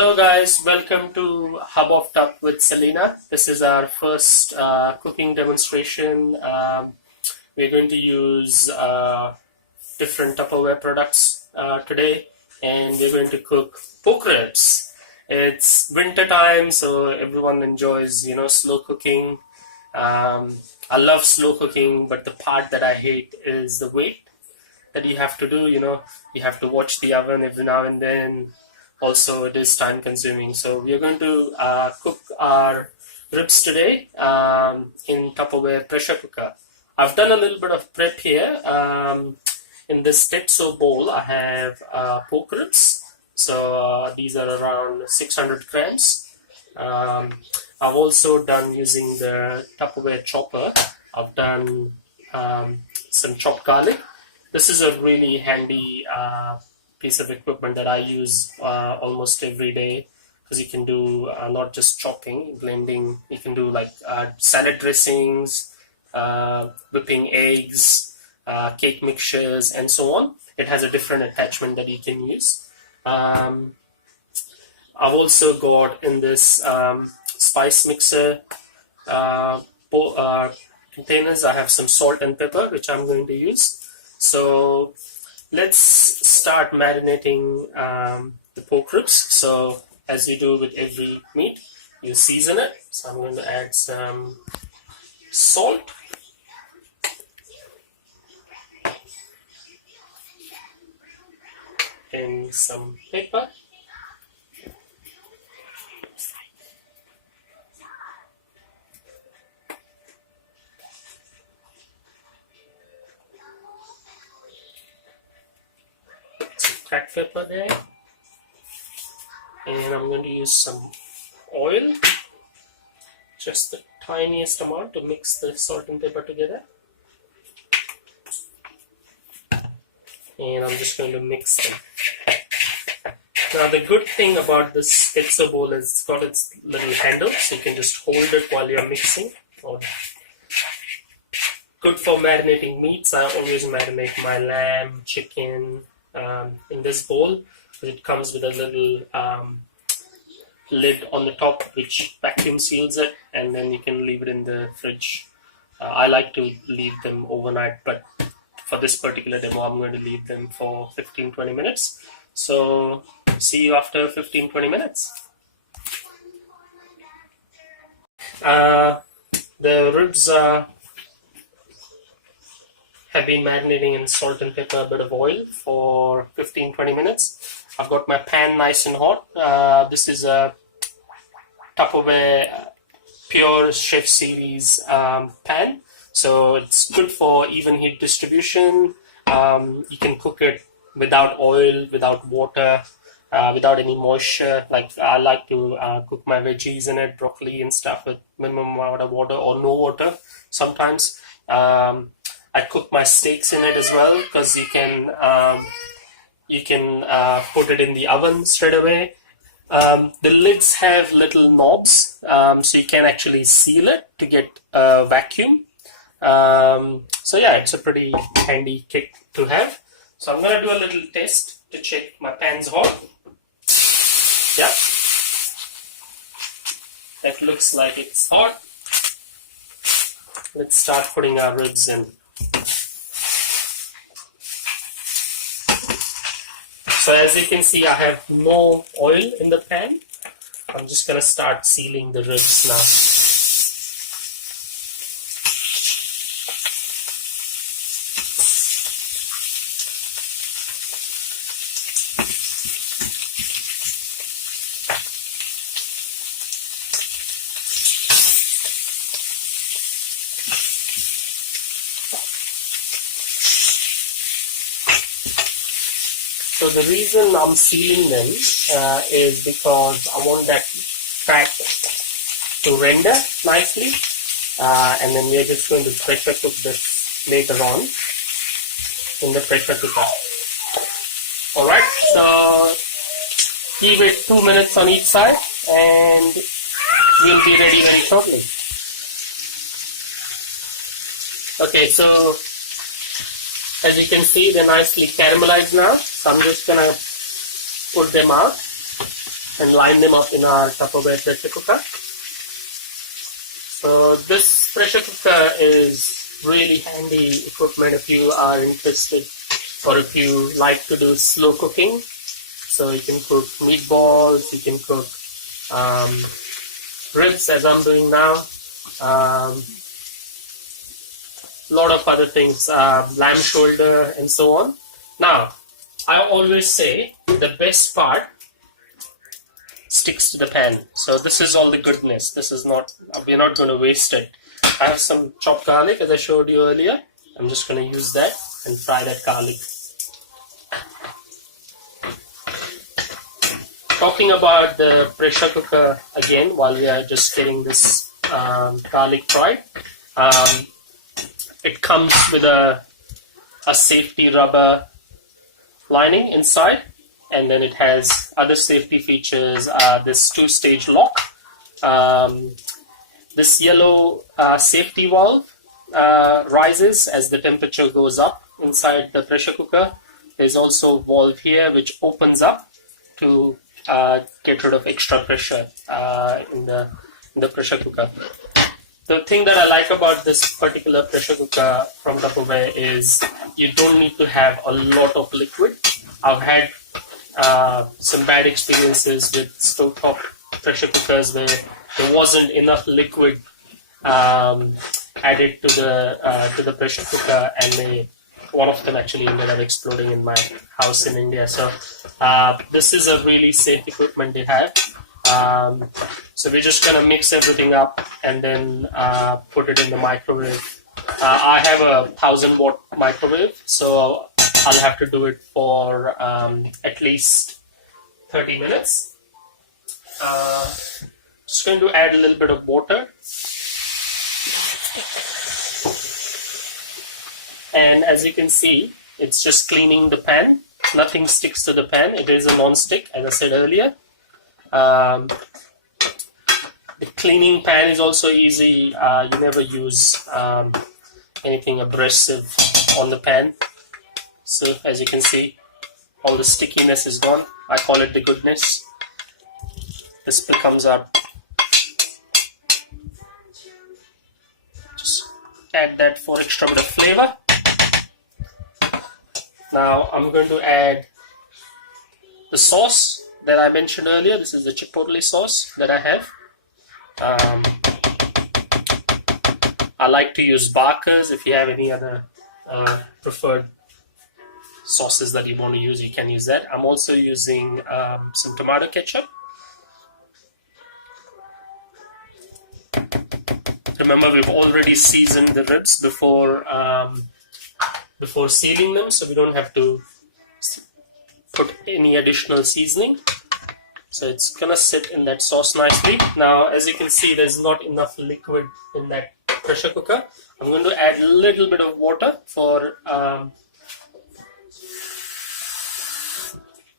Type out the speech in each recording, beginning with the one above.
Hello guys, welcome to Hub of Tup with Selena. This is our first cooking demonstration. We're going to use different Tupperware products today, and we're going to cook pork ribs. It's winter time, so everyone enjoys, slow cooking. I love slow cooking, but the part that I hate is the wait that you have to do. You have to watch the oven every now and then. Also, it is time consuming. So we are going to cook our ribs today in Tupperware pressure cooker. I've done a little bit of prep here. In this Tetso bowl, I have pork ribs. So these are around 600 grams. I've also done using the Tupperware chopper. I've done some chopped garlic. This is a really handy piece of equipment that I use almost every day, because you can do not just chopping, blending. You can do like salad dressings, whipping eggs, cake mixtures, and so on. It has a different attachment that you can use. I've also got in this spice mixer containers, I have some salt and pepper, which I'm going to use. So let's start marinating the pork ribs. So as you do with every meat, you season it. So I'm going to add some salt, and some pepper, cracked pepper there, and I'm going to use some oil, just the tiniest amount to mix the salt and pepper together. And I'm just going to mix them. Now the good thing about this Tetso bowl is it's got its little handle, so you can just hold it while you're mixing. Or good for marinating meats. I always marinate my lamb, chicken, in this bowl. It comes with a little lid on the top which vacuum seals it, and then you can leave it in the fridge. I like to leave them overnight, but for this particular demo I'm going to leave them for 15-20 minutes. So see you after 15-20 minutes. The ribs have been marinating in salt and pepper, a bit of oil for 15-20 minutes. I've got my pan nice and hot. This is a Tupperware Pure Chef Series pan, so it's good for even heat distribution. You can cook it without oil, without water, without any moisture. Like I like to cook my veggies in it, broccoli and stuff, with minimum amount of water or no water sometimes. I cook my steaks in it as well, because you can put it in the oven straight away. The lids have little knobs, so you can actually seal it to get a vacuum. So yeah, it's a pretty handy kit to have. So I'm going to do a little test to check my pan's hot. Yeah, that looks like it's hot. Let's start putting our ribs in. So as you can see, I have no oil in the pan. I'm just going to start sealing the ribs now. So the reason I'm sealing them is because I want that fat to render nicely, and then we're just going to pressure cook this later on in the pressure cooker. Alright, so give it 2 minutes on each side and we'll be ready very shortly. Okay, so as you can see, they're nicely caramelized now. So I'm just gonna put them out. and line them up in our Tupperware pressure cooker. So this pressure cooker is really handy equipment if you are interested or if you like to do slow cooking. So you can cook meatballs, you can cook ribs as I'm doing now, a lot of other things, lamb shoulder and so on. Now, I always say the best part sticks to the pan. So this is all the goodness. This is not, we're not going to waste it. I have some chopped garlic as I showed you earlier. I'm just going to use that and fry that garlic. Talking about the pressure cooker again while we are just getting this garlic fried. It comes with a safety rubber lining inside, and then it has other safety features, this two-stage lock. This yellow safety valve rises as the temperature goes up inside the pressure cooker. There's also a valve here which opens up to get rid of extra pressure in the pressure cooker. The thing that I like about this particular pressure cooker from Tupperware is you don't need to have a lot of liquid. I've had some bad experiences with stovetop pressure cookers where there wasn't enough liquid added to the pressure cooker, and one of them actually ended up exploding in my house in India. So this is a really safe equipment they have. So we're just gonna mix everything up and then put it in the microwave. I have a 1000-watt microwave, so I'll have to do it for at least 30 minutes. Just going to add a little bit of water. And as you can see, it's just cleaning the pan. Nothing sticks to the pan. It is a non-stick, as I said earlier. The cleaning pan is also easy. You never use anything abrasive on the pan. So as you can see, all the stickiness is gone. I call it the goodness. This becomes our... Just add that for extra bit of flavor. Now I'm going to add the sauce that I mentioned earlier. This is the chipotle sauce that I have. I like to use Barker's. If you have any other preferred sauces that you want to use, you can use that. I'm also using some tomato ketchup. Remember, we've already seasoned the ribs before sealing them, so we don't have to put any additional seasoning. So it's gonna sit in that sauce nicely. Now, as you can see, there's not enough liquid in that pressure cooker. I'm going to add a little bit of water for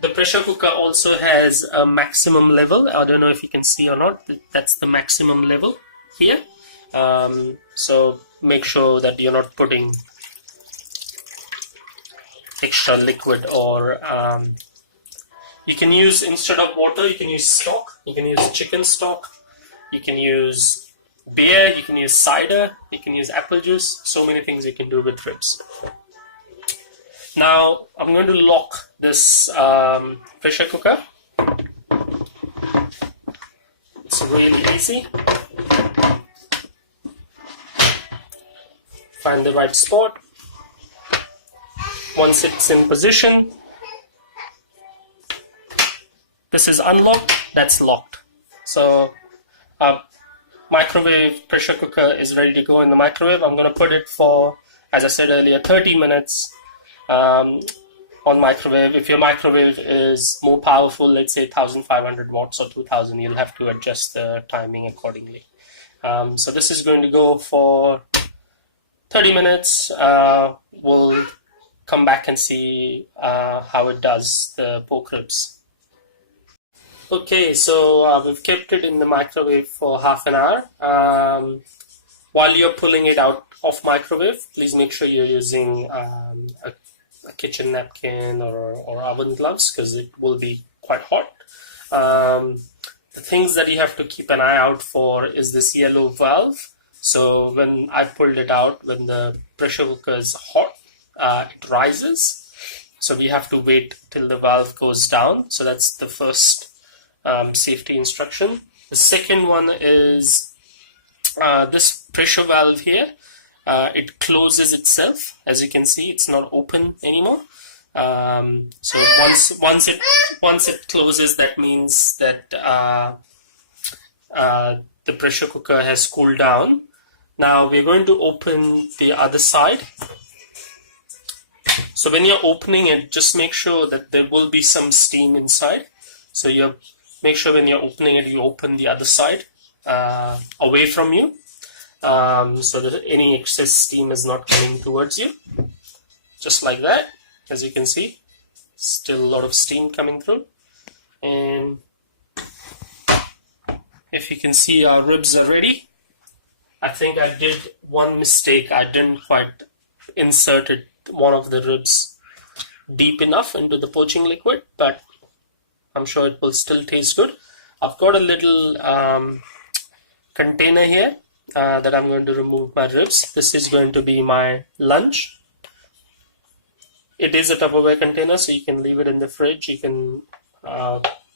the pressure cooker also has a maximum level. I don't know if you can see or not. That's the maximum level here. So make sure that you're not putting extra liquid, or you can use, instead of water, you can use stock. You can use chicken stock, you can use beer, you can use cider, you can use apple juice. So many things you can do with ribs. Now I'm going to lock this pressure cooker. It's really easy. Find the right spot. Once it's in position, this is unlocked, that's locked. So microwave pressure cooker is ready to go in the microwave. I'm going to put it for, as I said earlier, 30 minutes on microwave. If your microwave is more powerful, let's say 1500 watts or 2000, you'll have to adjust the timing accordingly. So this is going to go for 30 minutes. We'll come back and see how it does the pork ribs. Okay, so we've kept it in the microwave for half an hour. While you're pulling it out of microwave, please make sure you're using a kitchen napkin or oven gloves, because it will be quite hot. The things that you have to keep an eye out for is this yellow valve. So when I pulled it out, when the pressure cooker is hot, it rises. So we have to wait till the valve goes down. So that's the first safety instruction. The second one is this pressure valve here. It closes itself. As you can see, it's not open anymore. So once it closes, that means that the pressure cooker has cooled down. Now we're going to open the other side. So when you're opening it, just make sure that there will be some steam inside. So you make sure when you're opening it, you open the other side away from you, so that any excess steam is not coming towards you. Just like that. As you can see, still a lot of steam coming through. And if you can see, our ribs are ready. I think I did one mistake. I didn't quite insert one of the ribs deep enough into the poaching liquid, but I'm sure it will still taste good. I've got a little container here that I'm going to remove my ribs. This is going to be my lunch. It is a Tupperware container, so you can leave it in the fridge. You can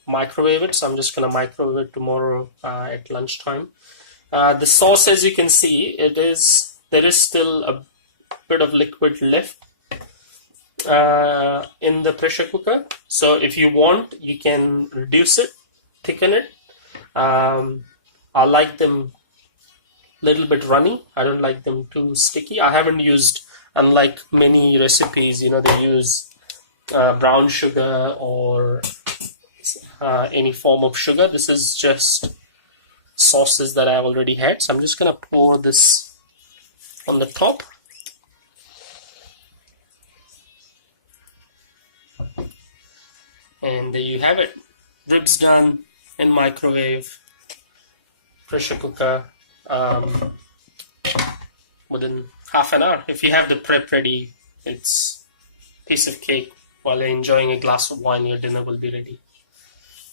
microwave it. So I'm just going to microwave it tomorrow at lunchtime. The sauce, as you can see, there is still a bit of liquid left in the pressure cooker. So if you want, you can reduce it, thicken it. I like them a little bit runny. I don't like them too sticky. I haven't used, unlike many recipes, they use brown sugar or any form of sugar. This is just sauces that I've already had. So I'm just going to pour this on the top. And there you have it. Ribs done in microwave, pressure cooker, within half an hour. If you have the prep ready, it's a piece of cake. While you're enjoying a glass of wine, your dinner will be ready.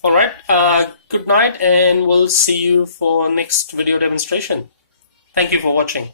Alright, good night, and we'll see you for next video demonstration. Thank you for watching.